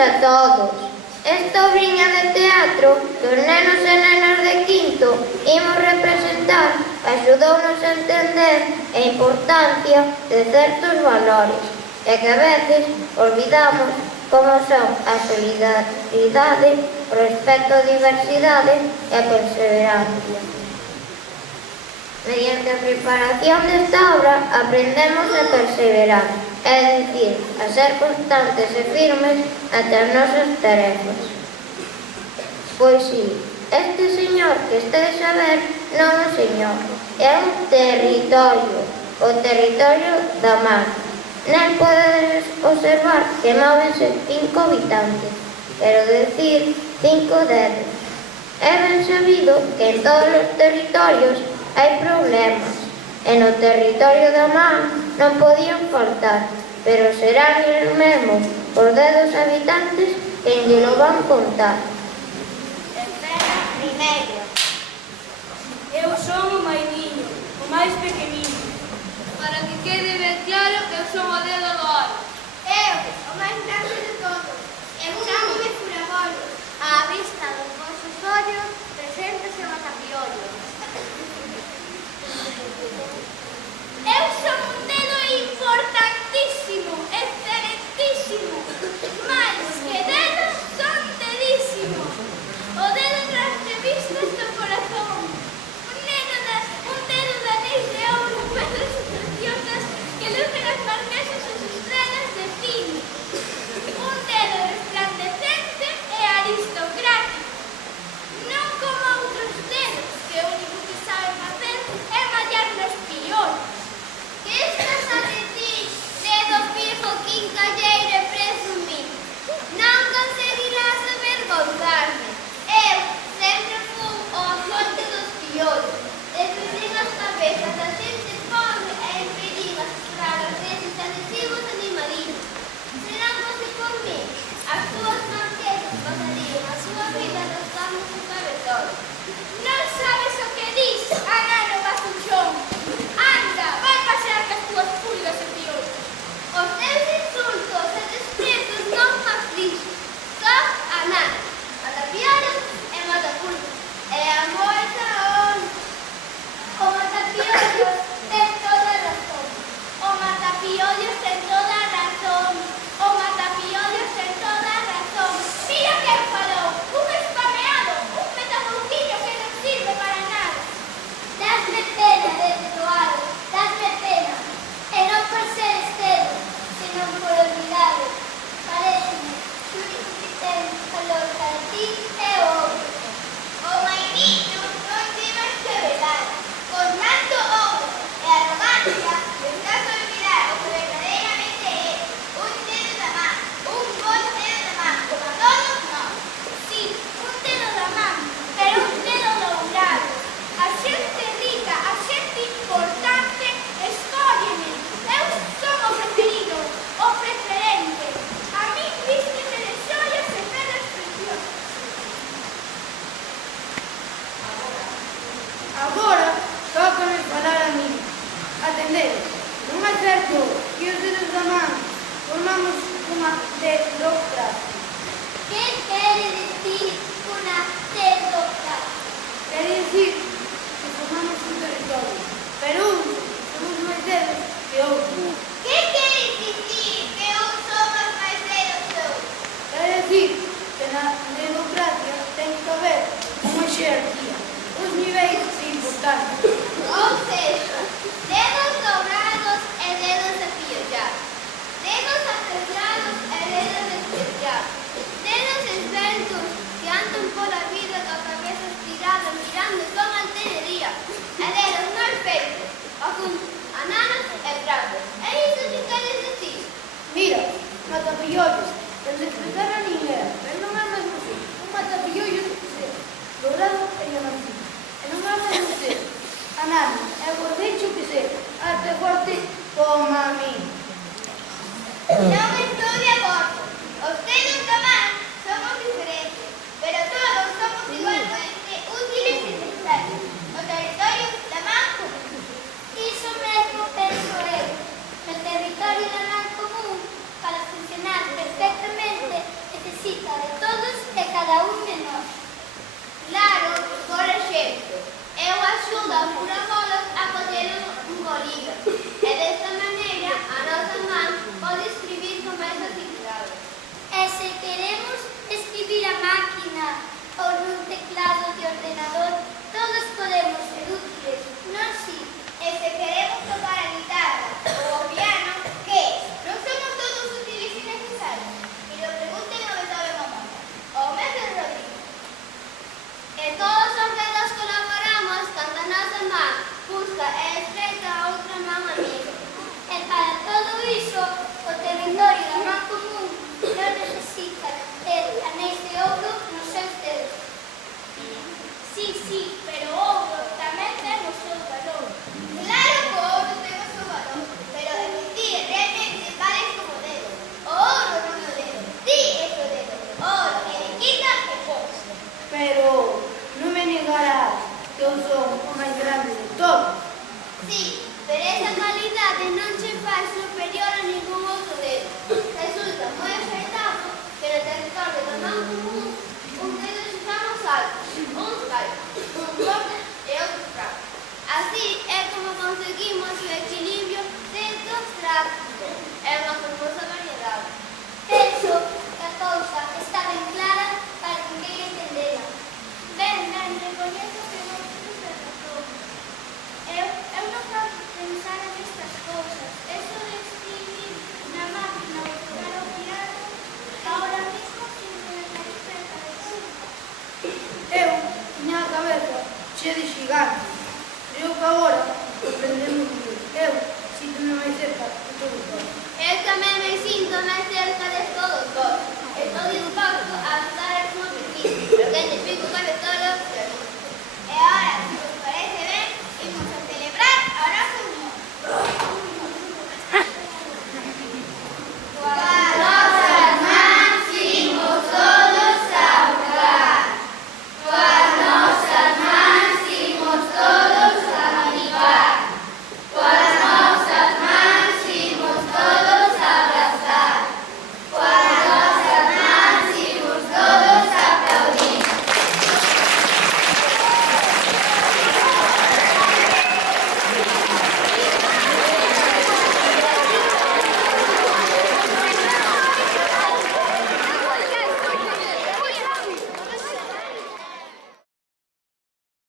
a todos. Esta obriña de teatro que os nenos e nenas de quinto imos representar axudounos a entender a importancia de certos valores e que a veces olvidamos como son a solidaridade, o respeto á diversidade e a perseverancia. Mediante a preparación desta obra aprendemos a perseverar, é dicir, a ser constantes e firmes ante as nosas tarefas. Pois si, este señor que estedes a ver non é un señor, é un territorio, o territorio da mar. Nel podedes observar que móvense 5 habitantes, quero decir 5 dedos. É ben sabido que en todos os territorios hai problemas, e no territorio da mar non podían faltar, pero serán eles mesmos os dedos habitantes quen lle lo van contar. Espera, primeiro. Eu son o mainiño, o máis pequeniño. Para que quede ben claro que eu son o dedo do aro. Eu, o máis grande de todos. Eu chamo-me Furabolo. Á vista dos vosos ollos, preséntase o matapiollo. Eu son un dedo importantísimo, excelentísimo. Mais que dedo, son dedísimos. O dedo das revistas do corazón. Un dedo de anéis de ouro, pedras preciosas que lucen as marquesas e as estrelas de cine. Un dedo resplandecente e aristocrático. Non como outros dedos, que o único que saben facer é mallar nos piollos. Que estás a dicir, dedo fijo, quincalleiro e presumido? Non conseguirás avergonzarme. Eu sempre fui o afonte dos piollos. Defendín as cabezas da xente pobre e impedín as pragas deses adhesivos animalinos. Se non fosse por mí, as túas marquesas pasarían a súa vida rascando o cabezón. Non sabes o que dis, anano bazuchón. Anda, vai pasear cas túas pulgas e piollos. Os teus insultos e desprezos non mas dis. Só anano, matapiollos e matapulgas. E a moita o matapiollos ten toda a razón. O matapiollos ten toda a razón. O matapiollos ten toda a razón. Mira quen falou, un espameado, un petadouquillo que non sirve para nada. Dasme pena, desdoado, dasme pena. E non por ser estedo, senón por olvidado. Paréceme, o único que ten valor para ti é o ouro. O mainiño non tives que velar. Con tanto ouro e arrogancia, estás a olvidar o que verdadeiramente é un dedo da man, un bon dedo da man, como a todos nós. Sí, un dedo da man, pero un dedo dourado. A xente rica, a xente importante, escólleme. Eu son o preferido, o preferente. A mí vísteme de xollas e pedras preciosas. Agora, tócame falar a mí. Atended, non é certo que os dedos da man formamos unha dedocracia. Que quere dicir unha dedocracia? Quere dicir que formamos un territorio, pero uns somos máis dedos que outros. Que quere dicir que uns son os máis dedos que outros? Quere dicir que na democracia ten que haber unha xerarquía, os niveis de importancia. Ou seja, dedos dobrados e dedos afillados. Dedos apreciados e dedos despreciados. Dedos esbeltos que andan pola vida coa cabeza estirada mirando con altanería. E dedos mal feitos, ocultos, ananas e bravos. É iso que queres dicir? Mira, matapiollos, sen desprezar a ninguén, pero non é mesmo así. Un matapiollos ser dourado e llamativo. E non é mesmo ser anano, é por dicho que ser arte forte como a mí. Non estou de acordo. Os dedos da man somos diferentes, pero todos somos igualmente útiles e necesarios. O territorio da man común. Iso mesmo penso eu. No territorio da man común, para funcionar perfectamente, necesitamos eu son o máis grande de todos. Sí, pero esa calidade non che fai superior a ningún outro dedo. Resulta moi axeitado que no territorio do non común un dedo se chama salto, un salto, un corte e outro trato. Así é como conseguimos o equilibrio dedo-trato. É unha fermosa variedade. Penso que a cousa está ben clara para quen queira entendela. Ben, recoñezo que non tens razón. Eu non podo pensar nestas cousas. Eso de escribir na máquina ou tocar o piano, ahora mismo sempre me parece parecido. Eu tiña a cabeza chea de xigantes. Creo que agora aprendemos bien. Eu sinto-me máis cerca de todo o todo. Eu tamén me sinto máis cerca